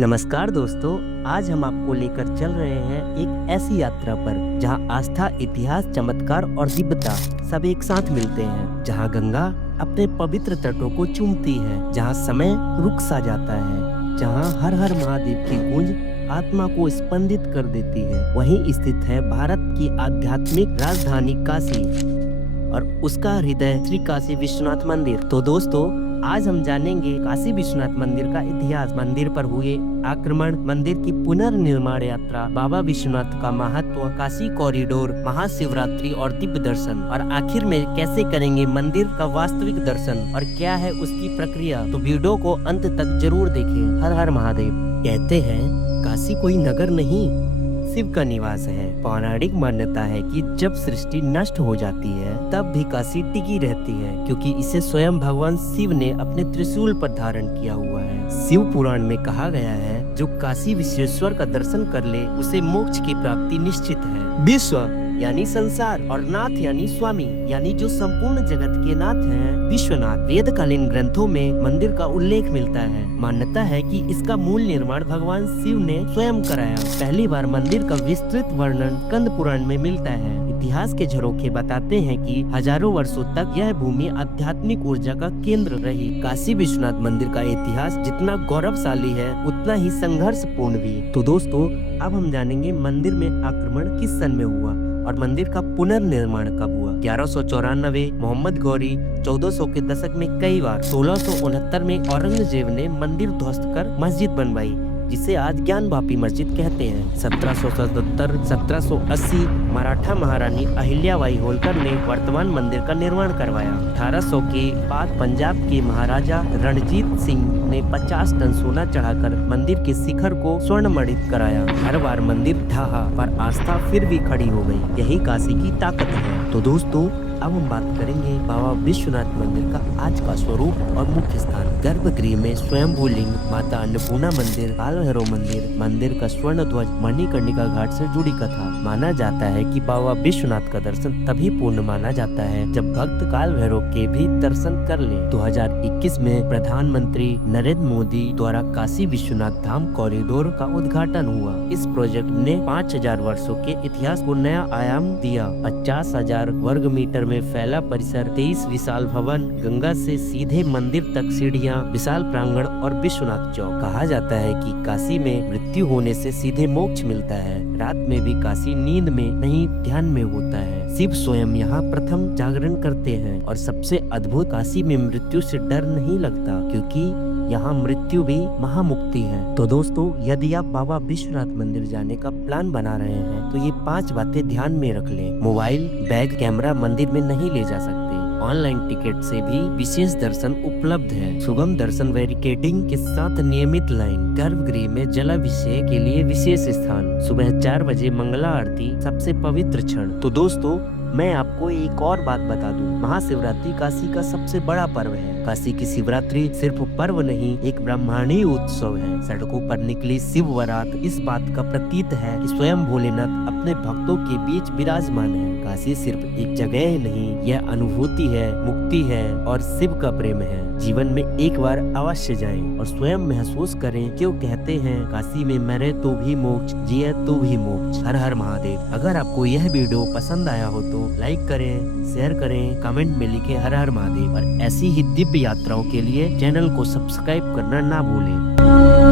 नमस्कार दोस्तों, आज हम आपको लेकर चल रहे हैं एक ऐसी यात्रा पर जहां आस्था, इतिहास, चमत्कार और दिव्यता सब एक साथ मिलते हैं। जहां गंगा अपने पवित्र तटों को चूमती है, जहां समय रुक सा जाता है, जहां हर हर महादेव की गूंज आत्मा को स्पंदित कर देती है। वहीं स्थित है भारत की आध्यात्मिक राजधानी काशी और उसका हृदय श्री काशी विश्वनाथ मंदिर। तो दोस्तों, आज हम जानेंगे काशी विश्वनाथ मंदिर का इतिहास, मंदिर पर हुए आक्रमण, मंदिर की पुनर्निर्माण यात्रा, बाबा विश्वनाथ का महत्व, काशी कॉरिडोर, महाशिवरात्रि और दिव्य दर्शन, और आखिर में कैसे करेंगे मंदिर का वास्तविक दर्शन और क्या है उसकी प्रक्रिया। तो वीडियो को अंत तक जरूर देखें। हर हर महादेव। कहते हैं काशी कोई नगर नहीं, शिव का निवास है। पौराणिक मान्यता है कि जब सृष्टि नष्ट हो जाती है तब भी काशी टिकी रहती है, क्योंकि इसे स्वयं भगवान शिव ने अपने त्रिशूल पर धारण किया हुआ है। शिव पुराण में कहा गया है, जो काशी विश्वेश्वर का दर्शन कर ले उसे मोक्ष की प्राप्ति निश्चित है। विश्व यानी संसार और नाथ यानी स्वामी, यानी जो संपूर्ण जगत के नाथ हैं, विश्वनाथ। वेदकालीन ग्रंथों में मंदिर का उल्लेख मिलता है। मान्यता है कि इसका मूल निर्माण भगवान शिव ने स्वयं कराया। पहली बार मंदिर का विस्तृत वर्णन स्कंद पुराण में मिलता है। इतिहास के झरोखे बताते हैं कि हजारों वर्षों तक यह भूमि आध्यात्मिक ऊर्जा का केंद्र रही। काशी विश्वनाथ मंदिर का इतिहास जितना गौरवशाली है उतना ही संघर्षपूर्ण भी। तो दोस्तों, अब हम जानेंगे मंदिर में आक्रमण किस सन में हुआ और मंदिर का पुनर्निर्माण कब हुआ। 1194 मोहम्मद गौरी, 1400 के दशक में कई बार, 1669 में औरंगजेब ने मंदिर ध्वस्त कर मस्जिद बनवाई, जिसे आज ज्ञानवापी मस्जिद कहते हैं। 1777, 1780 मराठा महारानी अहिल्याबाई होलकर ने वर्तमान मंदिर का निर्माण करवाया। 1800 के बाद पंजाब के महाराजा रणजीत सिंह ने 50 टन सोना चढ़ाकर मंदिर के शिखर को स्वर्णमणित कराया। हर बार मंदिर ढहा पर आस्था फिर भी खड़ी हो गई। यही काशी की ताकत है। तो दोस्तों, अब हम बात करेंगे बाबा विश्वनाथ मंदिर का आज का स्वरूप और मुख्य स्थान। गर्भगृह में स्वयंभू लिंग, माता अन्नपूर्णा मंदिर, काल भैरव मंदिर, मंदिर का स्वर्ण ध्वज, मणिकर्णिका घाट से जुड़ी कथा। माना जाता है कि बाबा विश्वनाथ का दर्शन तभी पूर्ण माना जाता है जब भक्त काल भैरव के भी दर्शन कर ले। 2021 में प्रधानमंत्री नरेंद्र मोदी द्वारा काशी विश्वनाथ धाम कॉरिडोर का उद्घाटन हुआ। इस प्रोजेक्ट ने 5000 वर्षों के इतिहास को नया आयाम दिया। 50,000 वर्ग मीटर में फैला परिसर, 23 विशाल भवन, गंगा से सीधे मंदिर तक सीढ़ियां, विशाल प्रांगण और विश्वनाथ चौक। कहा जाता है कि काशी में मृत्यु होने से सीधे मोक्ष मिलता है। रात में भी काशी नींद में नहीं, ध्यान में होता है। शिव स्वयं यहाँ प्रथम जागरण करते हैं और सबसे अद्भुत, काशी में मृत्यु से डर नहीं लगता, क्योंकि यहाँ मृत्यु भी महामुक्ति है। तो दोस्तों, यदि आप बाबा विश्वनाथ मंदिर जाने का प्लान बना रहे हैं तो ये 5 बातें ध्यान में रख लें। मोबाइल, बैग, कैमरा मंदिर में नहीं ले जा सकते। ऑनलाइन टिकट से भी विशेष दर्शन उपलब्ध है। सुगम दर्शन बैरिकेडिंग के साथ नियमित लाइन। गर्भगृह में जलाभिषेक के लिए विशेष स्थान। सुबह 4 बजे मंगला आरती, सबसे पवित्र क्षण। तो दोस्तों, मैं आपको एक और बात बता दूं, महाशिवरात्रि काशी का सबसे बड़ा पर्व है। काशी की शिवरात्रि सिर्फ पर्व नहीं, एक ब्रह्मांडीय उत्सव है। सड़कों पर निकली शिव बारात इस बात का प्रतीक है कि स्वयं भोलेनाथ अपने भक्तों के बीच विराजमान है। काशी सिर्फ एक जगह ही नहीं, यह अनुभूति है, मुक्ति है और शिव का प्रेम है। जीवन में एक बार अवश्य जाएं और स्वयं महसूस करें। क्यों कहते हैं, काशी में मरे तो भी मोक्ष, जिए तो भी मोक्ष। हर हर महादेव। अगर आपको यह वीडियो पसंद आया हो तो लाइक करें, शेयर करें, कमेंट में लिखें हर हर महादेव। और ऐसी ही दिव्य यात्राओं के लिए चैनल को सब्सक्राइब करना ना भूलें।